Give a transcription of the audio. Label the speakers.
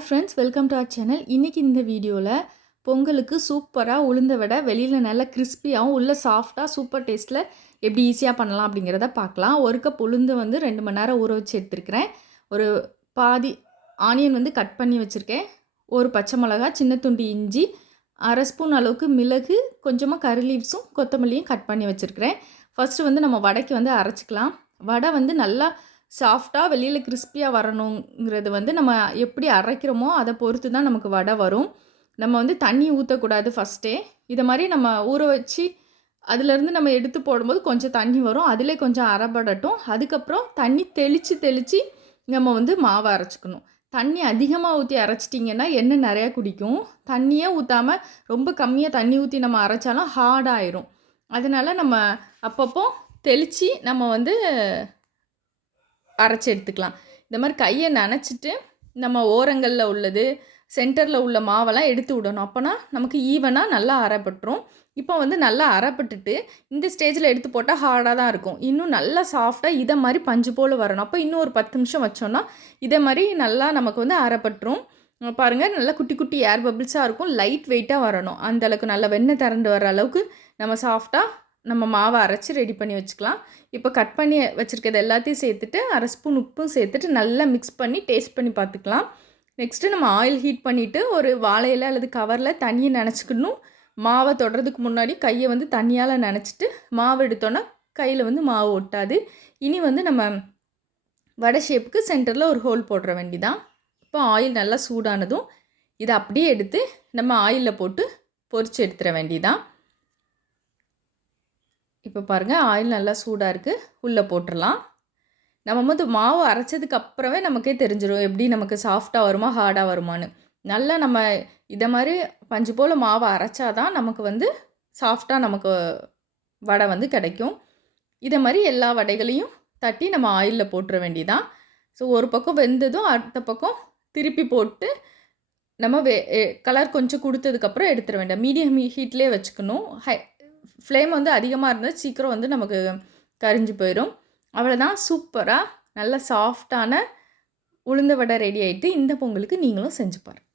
Speaker 1: Hi friends welcome to our channel இன்றைக்கி இந்த வீடியோவில் பொங்கலுக்கு சூப்பராக உளுந்த வடை வெளியில் நல்லா கிறிஸ்பியாகவும் உள்ள சாஃப்டாக சூப்பர் டேஸ்ட்டில் எப்படி ஈஸியாக பண்ணலாம் அப்படிங்கிறத பார்க்கலாம். ஒரு கப் உளுந்து வந்து ரெண்டு மணி நேரம் ஊற வச்சு எடுத்துருக்கிறேன். ஒரு பாதி ஆனியன் வந்து கட் பண்ணி வச்சுருக்கேன். ஒரு பச்சை மிளகா சின்ன துண்டு இஞ்சி அரை ஸ்பூன் அளவுக்கு மிளகு கொஞ்சமாக கறி லீவ்ஸும் கொத்தமல்லியும் கட் பண்ணி வச்சுருக்கிறேன். ஃபஸ்ட்டு வந்து நம்ம வடைக்கு வந்து அரைச்சிக்கலாம். வடை வந்து நல்லா சாஃப்டாக வெளியில் கிறிஸ்பியாக வரணுங்கிறது வந்து நம்ம எப்படி அரைக்கிறோமோ அதை பொறுத்து தான் நமக்கு வடை வரும். நம்ம வந்து தண்ணி ஊற்றக்கூடாது ஃபஸ்ட்டே இதை மாதிரி நம்ம ஊற வச்சு அதுலேருந்து நம்ம எடுத்து போடும்போது கொஞ்சம் தண்ணி வரும். அதிலே கொஞ்சம் அரைபடட்டும். அதுக்கப்புறம் தண்ணி தெளித்து தெளித்து நம்ம வந்து மாவை அரைச்சிக்கணும். தண்ணி அதிகமாக ஊற்றி அரைச்சிட்டிங்கன்னா எண்ணெய் நிறையா குடிக்கும். தண்ணியே ஊற்றாமல் ரொம்ப கம்மியாக தண்ணி ஊற்றி நம்ம அரைச்சாலும் ஹார்டாயிரும் அதனால் நம்ம அப்பப்போ தெளித்து நம்ம வந்து அரைச்சி எடுத்துக்கலாம் இந்த மாதிரி கையை நனைச்சிட்டு நம்ம ஓரங்களில் உள்ளது சென்டரில் உள்ள மாவெல்லாம் எடுத்து விடணும். அப்போனா நமக்கு ஈவனாக நல்லா அரைப்பட்டுரும். இப்போ வந்து நல்லா அரைப்பட்டுட்டு இந்த ஸ்டேஜில் எடுத்து போட்டால் ஹார்டாக தான் இருக்கும். இன்னும் நல்லா சாஃப்டாக இதை மாதிரி பஞ்சு போல் வரணும். அப்போ இன்னும் ஒரு பத்து நிமிஷம் வச்சோன்னா இதை மாதிரி நல்லா நமக்கு வந்து அரைப்பட்டுரும். பாருங்கள் நல்லா குட்டி குட்டி ஏர் பபிள்ஸாக இருக்கும். லைட் வெயிட்டாக வரணும். அந்தளவுக்கு நல்லா வெண்ணெய் திரண்டு வர அளவுக்கு நம்ம சாஃப்டாக நம்ம மாவை அரைச்சி ரெடி பண்ணி வச்சுக்கலாம். இப்போ கட் பண்ணி வச்சுருக்கிறது எல்லாத்தையும் சேர்த்துட்டு அரை ஸ்பூன் உப்பும் சேர்த்துட்டு நல்லா மிக்ஸ் பண்ணி டேஸ்ட் பண்ணி பார்த்துக்கலாம். நெக்ஸ்ட்டு நம்ம ஆயில் ஹீட் பண்ணிவிட்டு ஒரு வாழையில் அல்லது கவரில் தண்ணியை நினச்சிக்கணும். மாவை தொடுறதுக்கு முன்னாடி கையை வந்து தண்ணியால் நினச்சிட்டு மாவு எடுத்தோன்னா கையில் வந்து மாவு ஒட்டாது. இனி வந்து நம்ம வடை ஷேப்புக்கு சென்டரில் ஒரு ஹோல் போடுற வேண்டிதான். இப்போ ஆயில் நல்லா சூடானதும் இதை அப்படியே எடுத்து நம்ம ஆயிலில் போட்டு பொரித்து எடுத்துட வேண்டிதான். இப்போ பாருங்கள் ஆயில் நல்லா சூடாக இருக்குது உள்ளே போட்டுடலாம் நம்ம வந்து மாவு அரைச்சதுக்கு அப்புறமே நமக்கே தெரிஞ்சிடும் எப்படி நமக்கு சாஃப்டாக வருமா ஹார்டாக வருமானு நல்லா நம்ம இதை மாதிரி பஞ்சு போல் மாவை அரைச்சா தான் நமக்கு வந்து சாஃப்டாக நமக்கு வடை வந்து கிடைக்கும். இதை மாதிரி எல்லா வடைகளையும் தட்டி நம்ம ஆயிலில் போட்டுற வேண்டியதான் ஸோ ஒரு பக்கம் வெந்ததும் அடுத்த பக்கம் திருப்பி போட்டு நம்ம வே கலர் கொஞ்சம் கொடுத்ததுக்கப்புறம் எடுத்துட வேண்டாம் மீடியம் ஹீட்லேயே வச்சுக்கணும். ஹை ஃப்ளேம் வந்து அதிகமாக இருந்தால் சீக்கிரம் வந்து நமக்கு கரிஞ்சு போயிடும் அவ்வளோதான் சூப்பராக நல்ல சாஃப்டான உளுந்த வடை ரெடி ஆகிட்டு இந்த பொங்கலுக்கு நீங்களும் செஞ்சு பாருங்கள்